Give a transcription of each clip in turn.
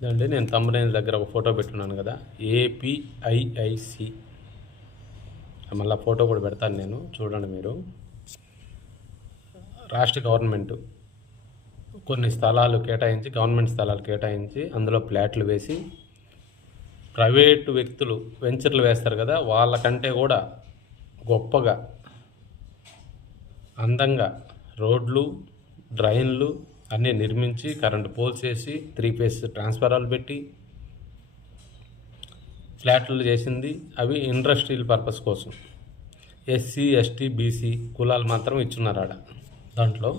ఇదండి నేను తమ్మునేని దగ్గర ఒక ఫోటో పెట్టున్నాను కదా, ఏపీఐఐసి. మళ్ళీ ఫోటో కూడా పెడతాను నేను, చూడండి మీరు. రాష్ట్ర గవర్నమెంట్ కొన్ని స్థలాలు కేటాయించి, గవర్నమెంట్ స్థలాలు కేటాయించి అందులో ఫ్లాట్లు వేసి ప్రైవేటు వ్యక్తులు వెంచర్లు వేస్తారు కదా, వాళ్ళకంటే కూడా గొప్పగా అందంగా రోడ్లు, డ్రైన్లు అన్నీ నిర్మించి, కరెంటు పోల్స్ వేసి, 3 ఫేస్ ట్రాన్స్ఫారాలు పెట్టి ఫ్లాట్లు చేసింది. అవి ఇండస్ట్రియల్ పర్పస్ కోసం. ఎస్సీ, ఎస్టీ, బీసీ కులాలు మాత్రం ఇచ్చున్నారు ఆడ. దాంట్లో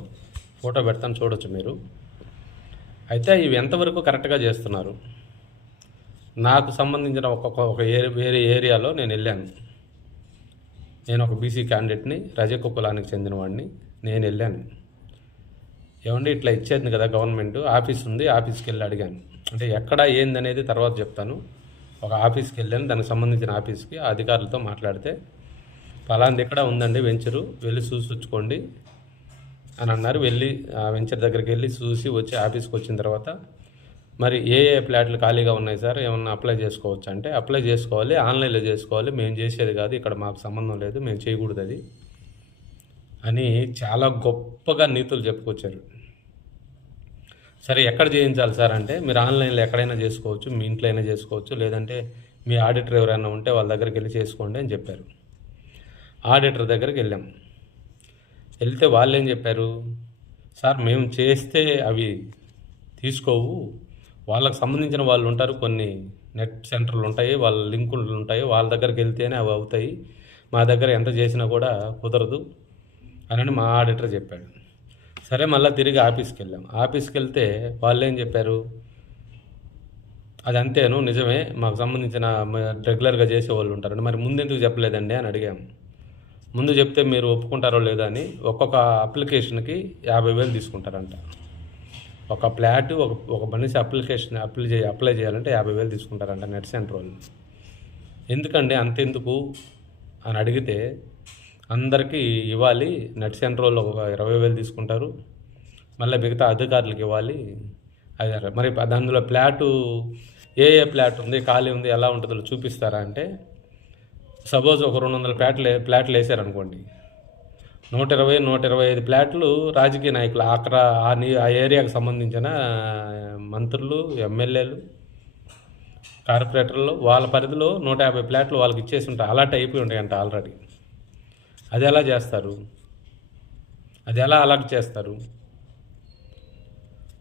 ఫోటో పెడతాను, చూడొచ్చు మీరు. అయితే ఇవి ఎంతవరకు కరెక్ట్గా చేస్తున్నారు? నాకు సంబంధించిన వేరే ఏరియాలో నేను వెళ్ళాను. నేను ఒక బీసీ క్యాండిడేట్ని, రజక కులానికి చెందిన వాడిని. నేను వెళ్ళాను. ఏమండి ఇట్లా ఇచ్చేది కదా గవర్నమెంట్, ఆఫీస్ ఉంది, ఆఫీస్కి వెళ్ళి అడిగాను. అంటే ఎక్కడ ఏందనేది తర్వాత చెప్తాను. ఒక ఆఫీస్కి వెళ్ళాను, దానికి సంబంధించిన ఆఫీస్కి. ఆ అధికారులతో మాట్లాడితే ఫలాంది ఎక్కడ ఉందండి వెంచరు, వెళ్ళి చూసుకొచ్చుకోండి అని అన్నారు. వెళ్ళి ఆ వెంచర్ దగ్గరికి వెళ్ళి చూసి వచ్చి ఆఫీస్కి వచ్చిన తర్వాత, మరి ఏ ఫ్లాట్లు ఖాళీగా ఉన్నాయి సార్, ఏమన్నా అప్లై చేసుకోవచ్చు అంటే, అప్లై చేసుకోవాలి, ఆన్లైన్లో చేసుకోవాలి, మేము చేసేది కాదు, ఇక్కడ మాకు సంబంధం లేదు, మేము చేయకూడదు అది అని చాలా గొప్పగా నీతులు చెప్పుకొచ్చారు. సరే ఎక్కడ చేయించాలి సార్ అంటే, మీరు ఆన్లైన్లో ఎక్కడైనా చేసుకోవచ్చు, మీ ఇంట్లో అయినా చేసుకోవచ్చు, లేదంటే మీ ఆడిటర్ ఎవరైనా ఉంటే వాళ్ళ దగ్గరికి వెళ్ళి చేసుకోండి అని చెప్పారు. ఆడిటర్ దగ్గరికి వెళ్ళాం. వెళ్తే వాళ్ళు ఏం చెప్పారు, సార్ మేము చేస్తే అవి తీసుకోవు, వాళ్ళకి సంబంధించిన వాళ్ళు ఉంటారు, కొన్ని నెట్ సెంటర్లు ఉంటాయి, వాళ్ళ లింకులు ఉంటాయి, వాళ్ళ దగ్గరికి వెళ్తేనే అవి అవుతాయి, మా దగ్గర ఎంత చేసినా కూడా కుదరదు అని మా ఆడిటర్ చెప్పాడు. సరే మళ్ళీ తిరిగి ఆఫీస్కి వెళ్ళాం. ఆఫీస్కి వెళ్తే వాళ్ళు ఏం చెప్పారు, అది అంతేను, నిజమే, మాకు సంబంధించిన రెగ్యులర్గా చేసే వాళ్ళు ఉంటారండి, మరి ముందెందుకు చెప్పలేదండి అని అడిగాము. ముందు చెప్తే మీరు ఒప్పుకుంటారో లేదో అని. ఒక్కొక్క అప్లికేషన్కి 50,000 తీసుకుంటారంట. ఒక ఫ్లాట్ ఒక మనిషి అప్లికేషన్ అప్లై చేయాలంటే 50,000 తీసుకుంటారంట నెట్ సెంటర్ వాళ్ళు. ఎందుకండి అంతెందుకు అని అడిగితే, అందరికీ ఇవ్వాలి, నెట్ సెంటర్ వాళ్ళు ఒక 20,000 తీసుకుంటారు, మళ్ళీ మిగతా అధికారులకు ఇవ్వాలి. అది మరి అందులో ఫ్లాటు ఏ ఫ్లాట్ ఉంది, ఖాళీ ఉంది, ఎలా ఉంటుందో చూపిస్తారా అంటే, సపోజ్ ఒక 200 ఫ్లాట్లు వేసారనుకోండి, 125 ఫ్లాట్లు రాజకీయ నాయకులు, అక్కడ ఆ ఏరియాకు సంబంధించిన మంత్రులు, ఎమ్మెల్యేలు, కార్పొరేటర్లు, వాళ్ళ పరిధిలో 150 ఫ్లాట్లు వాళ్ళకి ఇచ్చేసి ఉంటాయి, అలాట్ అయిపోయి ఉంటాయంట ఆల్రెడీ. అది ఎలా చేస్తారు? అది ఎలా అలాట్ చేస్తారు?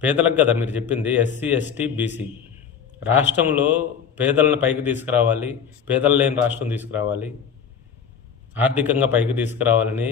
పేదలకు కదా మీరు చెప్పింది, ఎస్సీ, ఎస్టీ, బీసీ. రాష్ట్రంలో పేదలను పైకి తీసుకురావాలి, పేదలు లేని రాష్ట్రం తీసుకురావాలి, ఆర్థికంగా పైకి తీసుకురావాలని